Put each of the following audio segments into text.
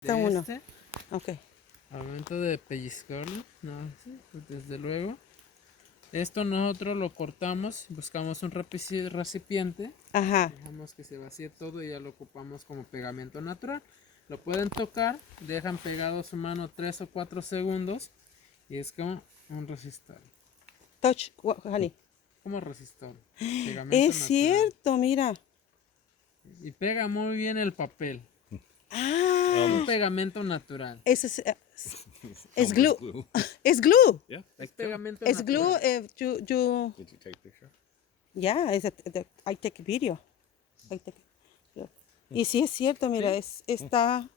Está uno. este, Ok. al momento de pellizcarlo, no, sí, pues desde luego. Esto nosotros lo cortamos, buscamos un recipiente, Ajá. dejamos que se vacíe todo y ya lo ocupamos como pegamento natural. Lo pueden tocar, dejan pegado su mano 3 o 4 segundos y es como un resistor. Touch, honey. Como resistor, pegamento Es natural. cierto, mira. Y pega muy bien el papel. Un Ah, pegamento natural. eso es Elmer's glue. glue. Es glue. Yeah, Es that's glue. pegamento Es glue. natural. You. Did you take a picture? Yeah, I take a video. I take, y sí es cierto, mira, está,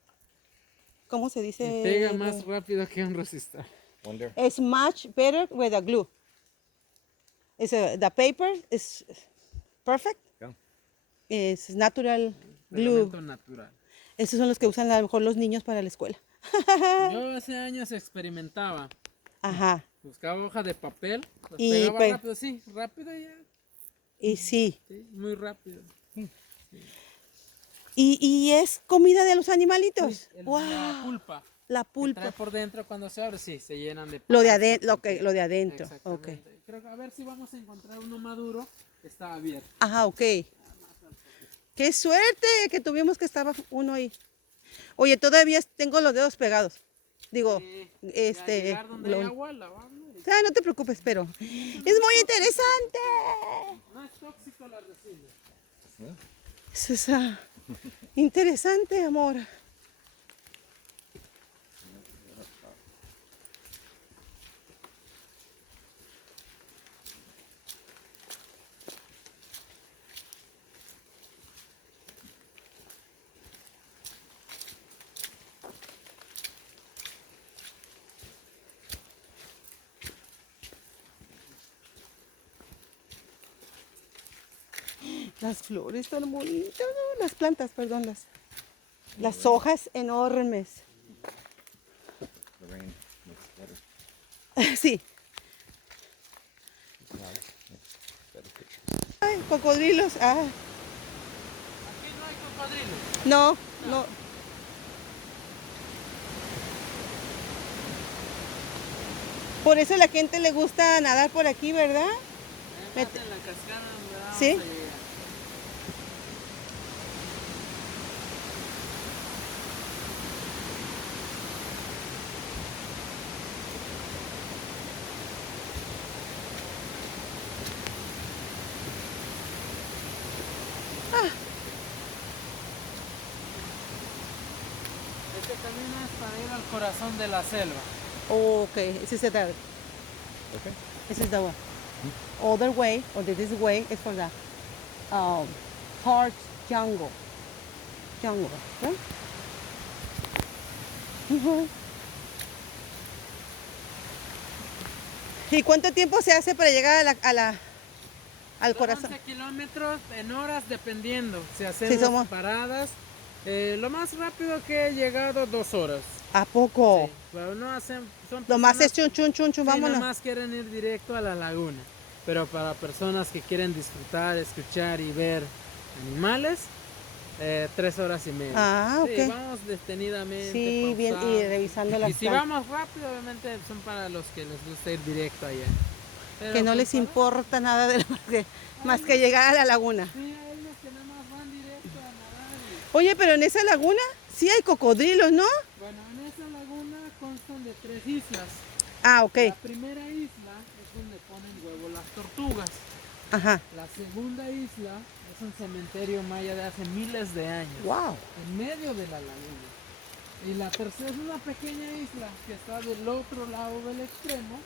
¿cómo se Y pega dice? más rápido que un resistor. Wonder. Es much better with a glue. The paper is perfect. Yeah. Es natural glue. Pegamento natural. Esos son los que usan a lo mejor los niños para la escuela. Yo hace años experimentaba. Ajá. Buscaba hoja de papel, los Y pegaba pe- rápido, sí, rápido y ya. Y sí. Sí, muy rápido. Y es comida de los animalitos. Sí, la ¡Wow! pulpa. La Que pulpa. trae por dentro cuando se abre, sí, se llenan de Lo de pasta, lo de adentro. Ok. Exactamente. Creo que a ver si vamos a encontrar uno maduro que está abierto. Ajá, ok. ¡Qué suerte que tuvimos que estaba uno ahí! Oye, todavía tengo los dedos pegados. Digo, Y al llegar donde hay agua, lavamos. No te preocupes, pero es muy interesante. No es tóxico la resina. Eso es interesante, amor. Las flores tan bonitas, ¿no? Las plantas, perdón, las hojas enormes. The rain makes better. Sí. Clouds makes better pictures. Ay, cocodrilos. Ah, Aquí no hay cocodrilo. no, no. Por eso a la gente le gusta nadar por aquí, ¿verdad? Además en la cascada donde vamos ¿Sí? a llegar. Este camino es para ir al corazón de la selva. Ok, ese es el Okay. This is the other way, or this way is for the hard jungle. Jungle, right? Ujú. ¿Y cuánto tiempo se hace para llegar al Son corazón? 11 kilómetros en horas dependiendo. Si hacemos somos- paradas, lo más rápido que he llegado 2 horas. ¿A poco? Sí, pero no hacen, son Lo más personas- es chun, chun, chun, chun, sí, vámonos. nada más quieren ir directo a la laguna. Pero para personas que quieren disfrutar, escuchar y ver animales, 3 horas y media. Ah, Sí, ok. vamos detenidamente. Sí, bien, y pausando. revisando Y las si plantas. vamos rápido, obviamente son para los que les gusta ir directo allá. Pero Que no pues les para- importa nada más que llegar a la laguna. Sí, hay unos que nada más van directo a nadar. Oye, pero en esa laguna sí hay cocodrilos, ¿no? Bueno, en esa laguna constan de 3 islas. Ah, ok. La primera isla es donde ponen huevo las tortugas. Ajá. La segunda isla es un cementerio maya de hace miles de años, Wow. en medio de la laguna. Y la tercera es una pequeña isla que está del otro lado del extremo,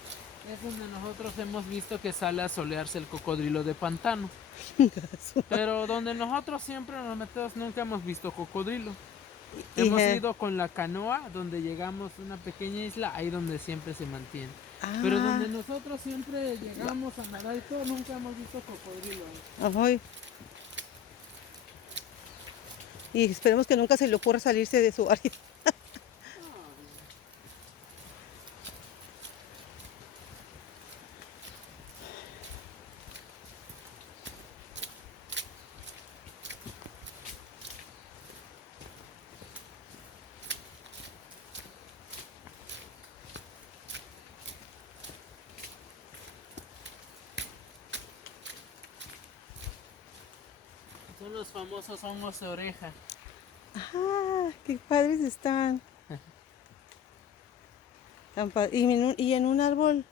es donde nosotros hemos visto que sale a solearse el cocodrilo de pantano. Pero donde nosotros siempre nos metemos nunca hemos visto cocodrilo. Hemos ido con la canoa, donde llegamos a una pequeña isla, ahí donde siempre se mantiene. Pero donde nosotros siempre llegamos a nadar y todo, nunca hemos visto cocodrilo ahí. Ay. Y esperemos que nunca se le ocurra salirse de su área. los famosos hongos de oreja. Ah, qué padres están. Y en un árbol,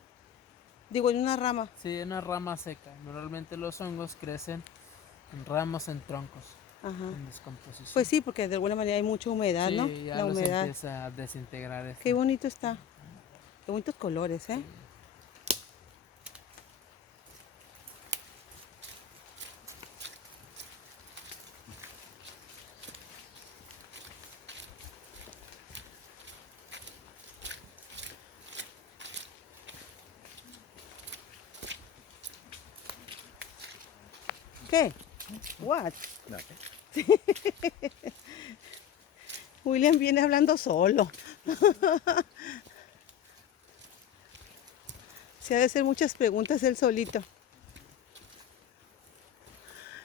digo, en una rama. Sí, una rama seca. Normalmente los hongos crecen en ramos, en troncos, Ajá. en descomposición. Pues sí, porque de alguna manera hay mucha humedad, ¿no? Sí, ya La los humedad. empieza a desintegrar esto. Qué bonito está. Qué bonitos colores, ¿eh? ¿Qué? What? Nothing. William viene hablando solo. Se ha de hacer muchas preguntas él solito.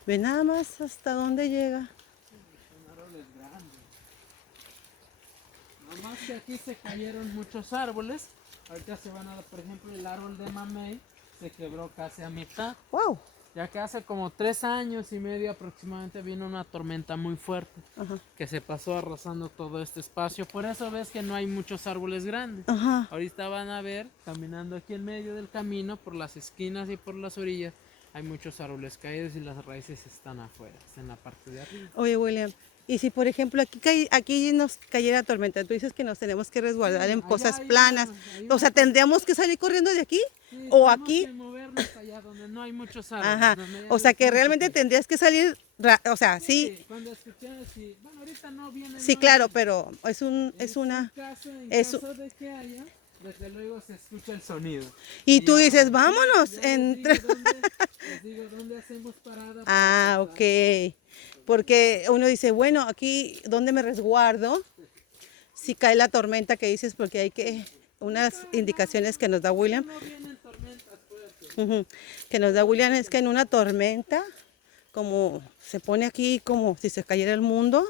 Ve nada más hasta dónde llega. Son árboles grandes. Nada más que aquí se cayeron muchos árboles. Ahorita se van a, por ejemplo, el árbol de mamey se quebró casi a mitad. ¡Wow! Ya que hace como 3 años y medio aproximadamente vino una tormenta muy fuerte Ajá. que se pasó arrasando todo este espacio. Por eso ves que no hay muchos árboles grandes. Ajá. Ahorita van a ver, caminando aquí en medio del camino, por las esquinas y por las orillas, hay muchos árboles caídos y las raíces están afuera, en la parte de arriba. Oye, William, y si por ejemplo aquí nos cayera tormenta, tú dices que nos tenemos que resguardar en Allá cosas hay planas. hay O sea, ¿tendríamos que salir corriendo de aquí? sí, ¿O tenemos aquí? que movernos allá donde no hay muchos árboles. Ajá. donde haya O sea, que mucho realmente que- tendrías que salir, o sea, sí, Cuando escuché, sí, bueno, ahorita no viene sí, nadie. claro, pero es un, es En una, caso, en es caso de que haya, desde luego se escucha el sonido. y tú ya, dices, sí, vámonos, ya les digo dónde hacemos parada. Ah, para pasar. ok. Porque uno dice, bueno, aquí, ¿dónde me resguardo? Si cae la tormenta que dices, porque hay que, unas indicaciones que nos da William, No vienen tormentas fuertes. ujú, que nos da William es que en una tormenta, como se pone aquí como si se cayera el mundo,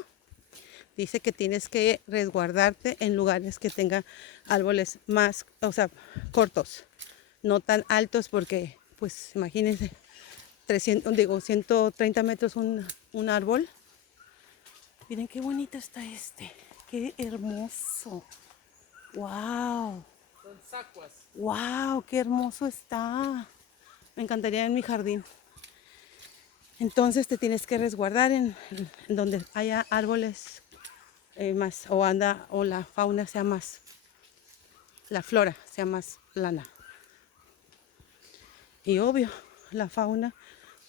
dice que tienes que resguardarte en lugares que tengan árboles más, o sea, cortos, no tan altos, porque, pues, imagínense, 130 metros un árbol. Miren qué bonito está este. Qué hermoso. Wow. Son sacuas. Wow, qué hermoso está. Me encantaría en mi jardín. Entonces te tienes que resguardar en donde haya árboles más, o la fauna sea más, la flora sea más plana. Y obvio, la fauna,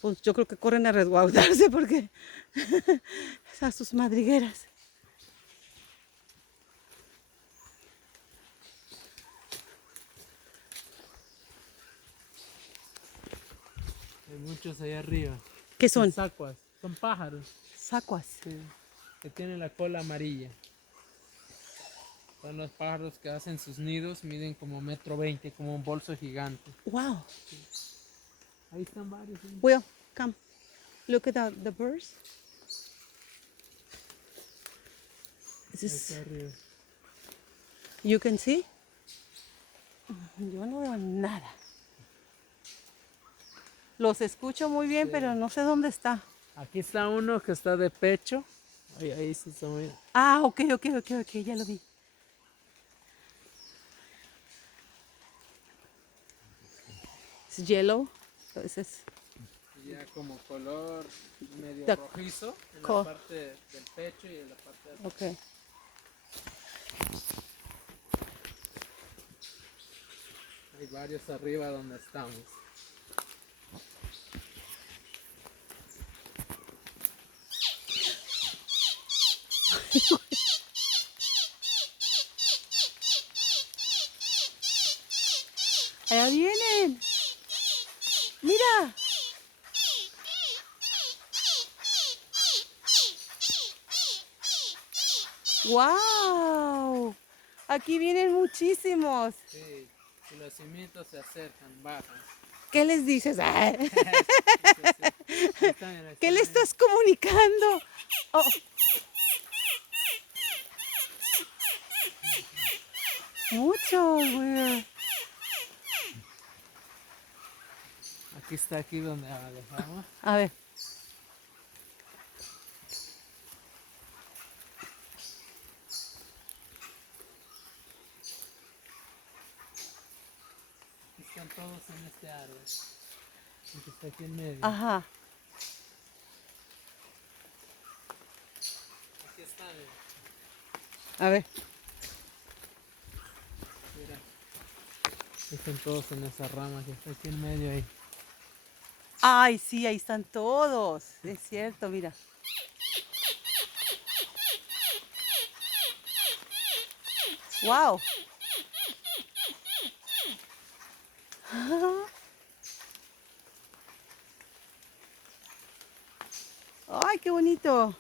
pues yo creo que corren a resguardarse porque a sus madrigueras. Hay muchos allá arriba. ¿Qué son? Sacuas. Son pájaros. Sacuas. Sí, que tienen la cola amarilla. Son los pájaros que hacen sus nidos, miden como 1,20 m, como un bolso gigante. Wow. Ahí están varios. ¿Sí? Will, come. Look at the birds. This Ahí is, está arriba. you can see. Yo no veo nada. Los escucho muy bien, Sí. pero no sé dónde está. Aquí está uno que está de pecho. Ahí sí está muy... Ah, ok, ya lo vi. Es yellow. Entonces, Ya como color medio The rojizo en co- la parte del pecho y en la parte de atrás. ok. Hay varios arriba donde estamos. Allá vienen. Mira. Wow. Aquí vienen muchísimos. Sí, y los cimientos se acercan, bajan. ¿Qué les dices? Ay, Sí, sí. Ahí están, ahí ¿qué están, le ahí. estás comunicando? Oh. Mucho, güey. Aquí está, aquí donde la dejamos. A ver. todos en este árbol. El que está aquí en medio. Ajá. Aquí está, mira. A ver. Mira. Están todos en esa rama que está aquí en medio ahí. Ay, sí, ahí están todos. Es cierto, mira. Wow. Ay, qué bonito.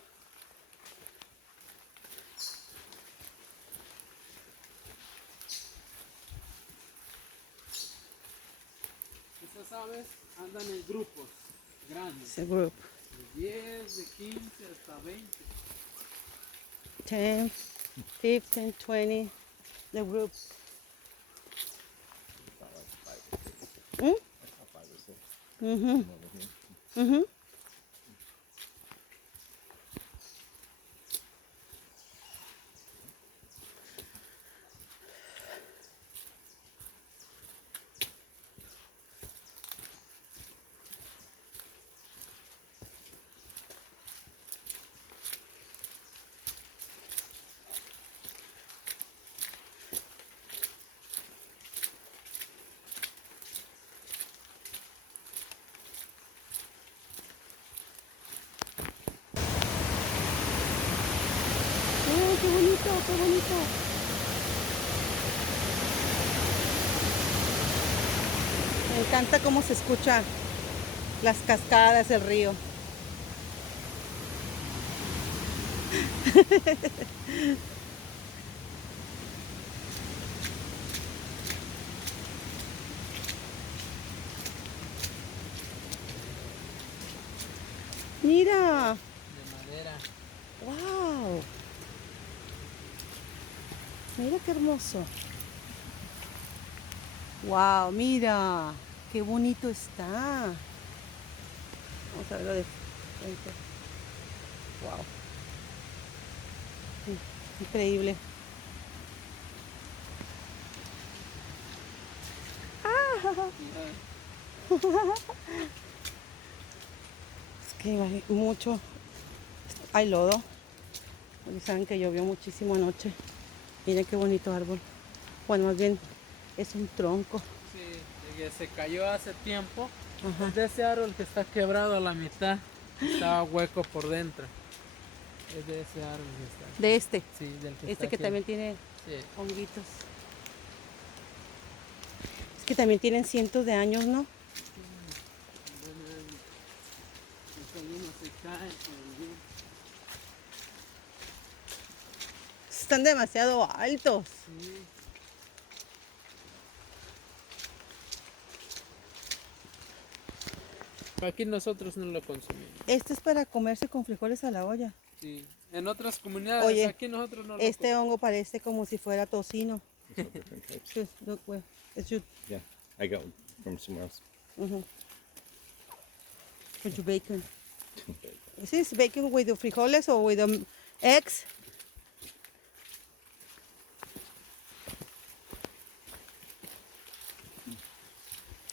Estas aves andan en grupos grandes. It's a group. De 10, de 15 hasta 20. 10, 15, 20. The group. About like 5 or 6. Mm? About 5 or 6. Mhm. Over here. Mhm. Qué bonito, qué bonito. Me encanta cómo se escucha las cascadas, el río. Mira, De madera. wow. Mira qué hermoso. Wow, mira, qué bonito está. Vamos a verlo de frente. Wow. Increíble. Es que hay mucho, hay lodo. Porque saben que llovió muchísimo anoche. Miren qué bonito árbol. Bueno, más bien es un tronco. Sí, que se cayó hace tiempo. Ajá. Es de ese árbol que está quebrado a la mitad. Estaba hueco por dentro. Es de ese árbol que está. De este. Sí, del que Este está que aquí. también tiene Sí. honguitos. Es que también tienen cientos de años, ¿no? Algunos se caen por el viento. Están demasiado altos. Sí. Aquí nosotros no lo consumimos. Este es para comerse con frijoles a la olla. Sí. En otras comunidades, Oye, aquí nosotros no lo este hongo parece como si fuera tocino. There's all different types. Just look where it's your, Yeah, I got one from somewhere else. with your bacon. Is this bacon with the frijoles or with the eggs?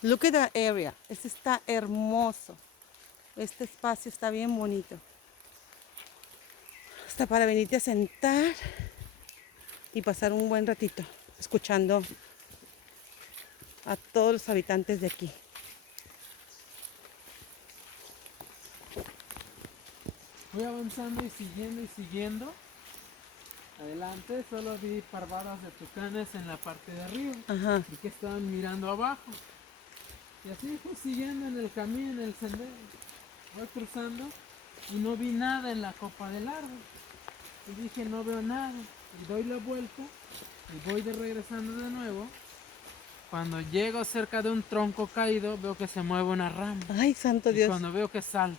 Look at the area. Este está hermoso. Este espacio está bien bonito. Hasta para venirte a sentar y pasar un buen ratito escuchando a todos los habitantes de aquí. Fui avanzando y siguiendo. Adelante solo vi parvadas de tucanes en la parte de arriba. Ajá. Y que estaban mirando abajo. Y así fui siguiendo en el camino, en el sendero. Voy cruzando y no vi nada en la copa del árbol. Y dije, no veo nada. Y doy la vuelta y voy regresando de nuevo. Cuando llego cerca de un tronco caído, veo que se mueve una rama. Ay, santo Y Dios. cuando veo que salta,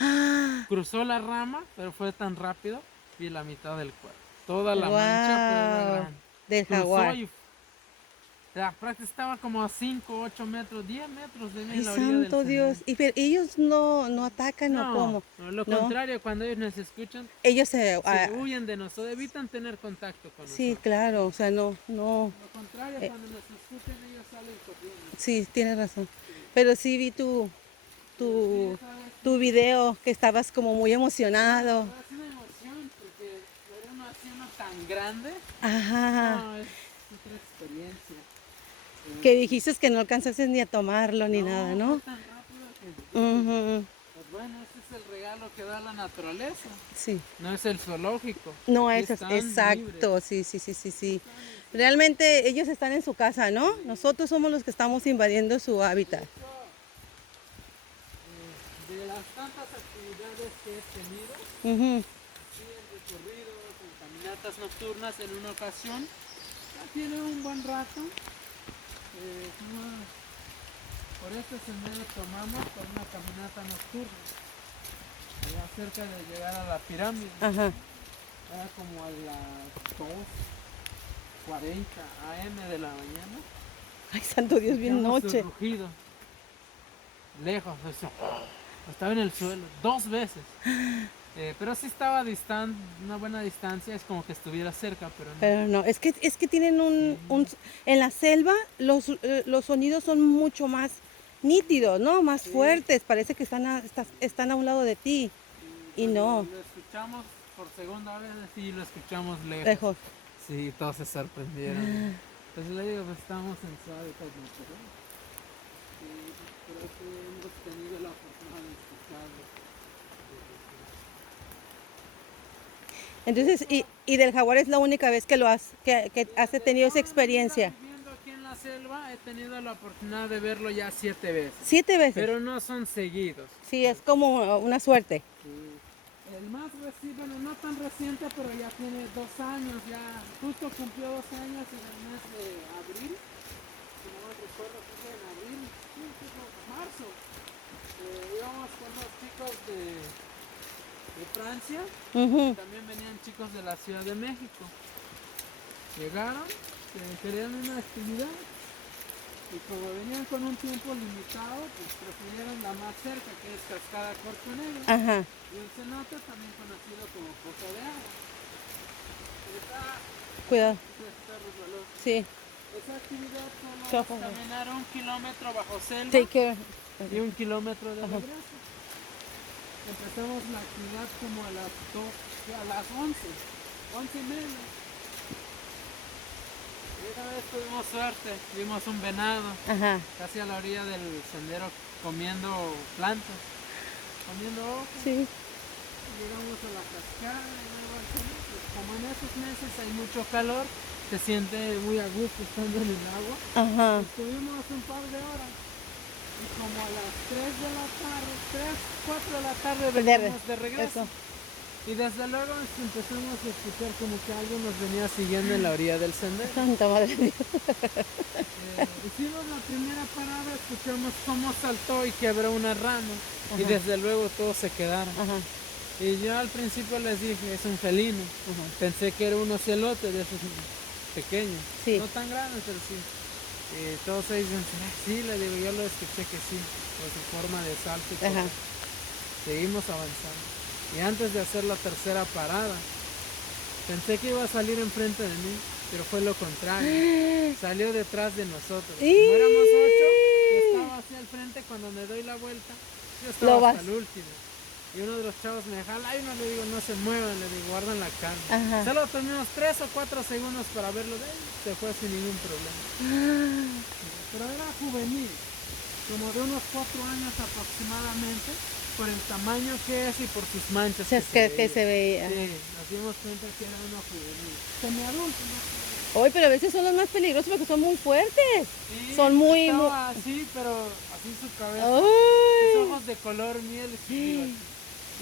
Ah, cruzó la rama, pero fue tan rápido, vi la mitad del cuerpo. Toda la mancha, pero era wow. grande. Del Cruzó jaguar. y La práctica estaba como a 5, 8 metros, 10 metros de mí Ay, en la orilla del santo sendero. Dios. Y pero ellos no atacan o No, cómo. lo No. contrario, cuando ellos nos escuchan, Ellos se huyen de nosotros, evitan tener contacto con sí, nosotros. claro, o sea, no. Lo contrario, Eh. cuando nos escuchan, ellos salen corriendo. Sí, tienes razón. Pero sí vi tu video que estabas como muy emocionado. Es una emoción porque ver un océano tan grande, Ajá. no, es otra experiencia. Que dijiste que no alcanzaste ni a tomarlo ni No, nada, fue ¿no? tan rápido que, Ujú, pues bueno, ese es el regalo que da la naturaleza. sí. No es el zoológico. No Aquí es están exacto, libres. sí. Realmente ellos están en su casa, ¿no? Nosotros somos los que estamos invadiendo su hábitat. De las tantas actividades que he tenido, Ujú. aquí en recorridos, en caminatas nocturnas, en una ocasión, ya tiene un buen rato. Por este sendero tomamos por una caminata nocturna, allá cerca de llegar a la pirámide. Ajá. Era como a las 2:40 AM de la mañana. Ay, santo Dios, bien Escuchamos su noche. rugido. Lejos, eso. Estaba en el suelo, 2 veces. Pero sí estaba distante, una buena distancia, es como que estuviera cerca, pero no. Pero no, es que tienen en la selva los sonidos son mucho más nítidos, ¿no? Más Sí. fuertes, parece que están a un lado de ti. Y Cuando no, lo escuchamos por segunda vez, sí lo escuchamos lejos. lejos. Sí, todos se sorprendieron. Entonces le digo, pues estamos en su hábitat natural. Sí, creo que hemos tenido la oportunidad de escucharlo. Entonces, y del jaguar es la única vez que has tenido esa experiencia. Viviendo aquí en la selva, he tenido la oportunidad de verlo ya 7 veces. 7 veces. Pero no son seguidos. Sí, es como una suerte. El más reciente, bueno, no tan reciente, pero ya tiene 2 años, ya justo cumplió 2 años en el mes de abril. Si no me recuerdo, fue en abril, sí, fue marzo. Íbamos con los chicos de Francia, Ujú. también venían chicos de la Ciudad de México. Llegaron, querían una actividad y como venían con un tiempo limitado, pues prefirieron la más cerca, que es Cascada Corto Negro. Ajá. Y el cenote también conocido como Pozo de Agua. Cuidado. Está resbaloso. Sí. Esa actividad solo es Choco. caminar 1 kilómetro bajo selva Take care. y 1 kilómetro de regreso. Empezamos la actividad como a las 11, 11:30. Y una vez tuvimos suerte, vimos un venado Ajá. casi a la orilla del sendero comiendo plantas, comiendo hojas. Sí. Llegamos a la cascada y luego al cenote. Como en esos meses hay mucho calor, se siente muy a gusto estando en el agua. Ajá. Estuvimos un par de horas y como a las 3 de la tarde, 3, 4 de la tarde venimos de regreso. Eso. Y desde luego empezamos a escuchar como que algo nos venía siguiendo en la orilla del sendero. Santa madre de Dios. Hicimos la primera parada, escuchamos cómo saltó y quebró una rama. Y desde luego todos se quedaron. Ajá. Y yo al principio les dije, es un felino. Pensé que era un ocelote de esos pequeños. Sí. No tan grandes, pero sí. Y todos ellos dicen, "Ah, sí", le digo, yo lo escuché que sí, por su forma de salto y todo. Ajá. Seguimos avanzando. Y antes de hacer la tercera parada, pensé que iba a salir enfrente de mí, pero fue lo contrario. Salió detrás de nosotros. Como éramos 8, yo estaba hacia el frente, cuando me doy la vuelta, yo Lo estaba vas. hasta el último. Y uno de los chavos me jala y no le digo, no se muevan, le digo, guardan la calma. Ajá. Solo tuvimos 3 o 4 segundos para verlo de él, se fue sin ningún problema. Pero era juvenil, como de unos 4 años aproximadamente, por el tamaño que es y por sus manchas. O sea, que se veía. Sí, nos dimos cuenta que era uno juvenil. Semiadulto, ¿no? Hoy, pero a veces son los más peligrosos porque son muy fuertes. Sí, Son muy. estaba así, pero así su cabeza. ¡Ay! Sus ojos de color miel.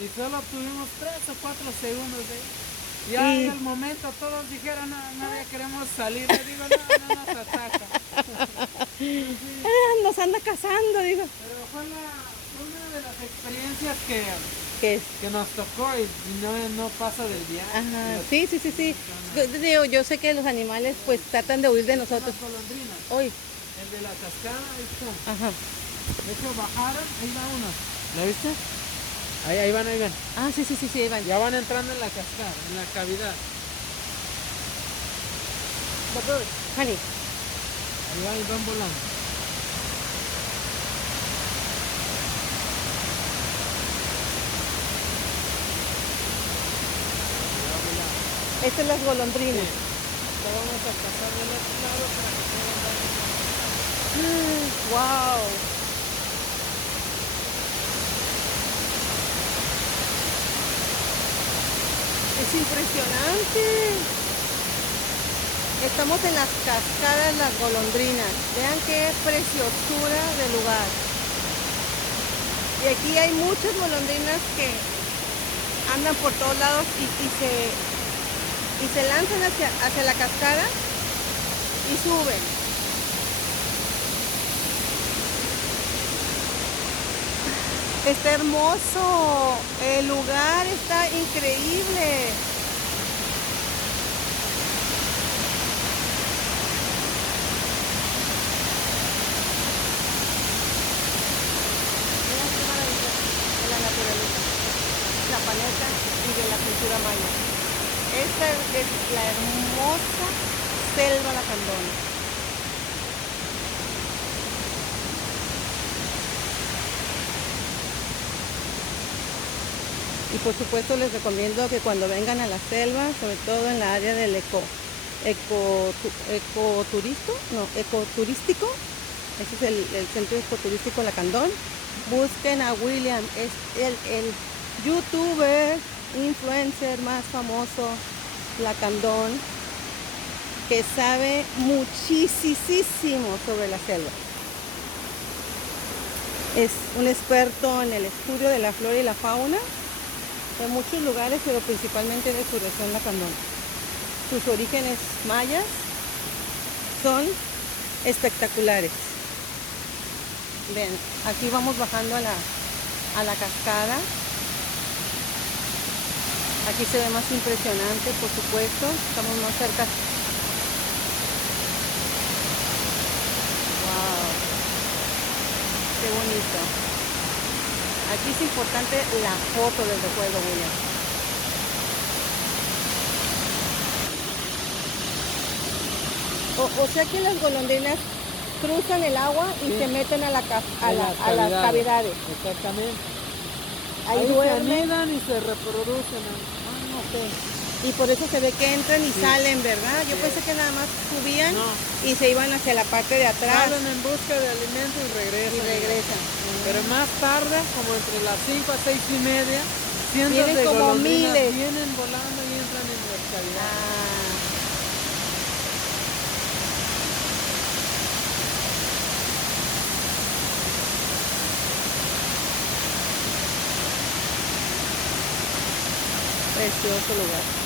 Y solo tuvimos 3 o 4 segundos de ahí. Ya en el momento todos dijeron, no, nadie queremos salir. Le digo, no nos ataca. Nos anda cazando, digo. Pero fue Una de las experiencias que, ¿Qué es? que nos tocó y no pasa del viaje. Ajá, sí, sí, sí, sí. Yo sé que los animales pues tratan de huir de Son nosotros. las golondrinas. Hoy, El de la cascada, ahí está. ajá. De hecho, bajaron, ahí va uno. ¿La viste? Ahí van, ahí van. Ah, sí, sí, sí, sí, ahí van. Ya van entrando en la cascada, en la cavidad. Honey, Ahí van volando. estas son las golondrinas. Lo vamos a pasar del otro lado para que puedan dar Wow. Es impresionante. Estamos en las cascadas Las Golondrinas. Vean qué preciosura de lugar. Y aquí hay muchas golondrinas que andan por todos lados y se lanzan hacia la cascada y suben. Está hermoso, el lugar está increíble. Vean qué maravilla de la naturaleza, la paleta y de la cultura maya. Esta es la hermosa selva lacandona. Y por supuesto les recomiendo que cuando vengan a la selva, sobre todo en la área del ecoturístico, ese es el centro ecoturístico Lacandón, busquen a William, es el youtuber, influencer más famoso Lacandón, que sabe muchísimo sobre la selva. Es un experto en el estudio de la flora y la fauna de muchos lugares, pero principalmente de su región Lacandón. Sus orígenes mayas son espectaculares. Ven, aquí vamos bajando a la cascada. Aquí se ve más impresionante, por supuesto. Estamos más cerca. Wow, qué bonito. Aquí es importante la foto del recuerdo, William. O sea que las golondrinas cruzan el agua y Sí. se meten a las cavidades. cavidades. Exactamente. Ahí se duermen. anidan y se reproducen. No sé. Y por eso se ve que entran y Sí. salen, ¿verdad? Yo Sí. pensé que nada más subían No. y se iban hacia la parte de atrás Salen en busca de alimento y y regresan. regresan. Pero más tarde, como entre las 5 a 6:30, cientos Vienen de como golondrinas miles. vienen volando y entran en las cavidades. Ah. Precioso lugar.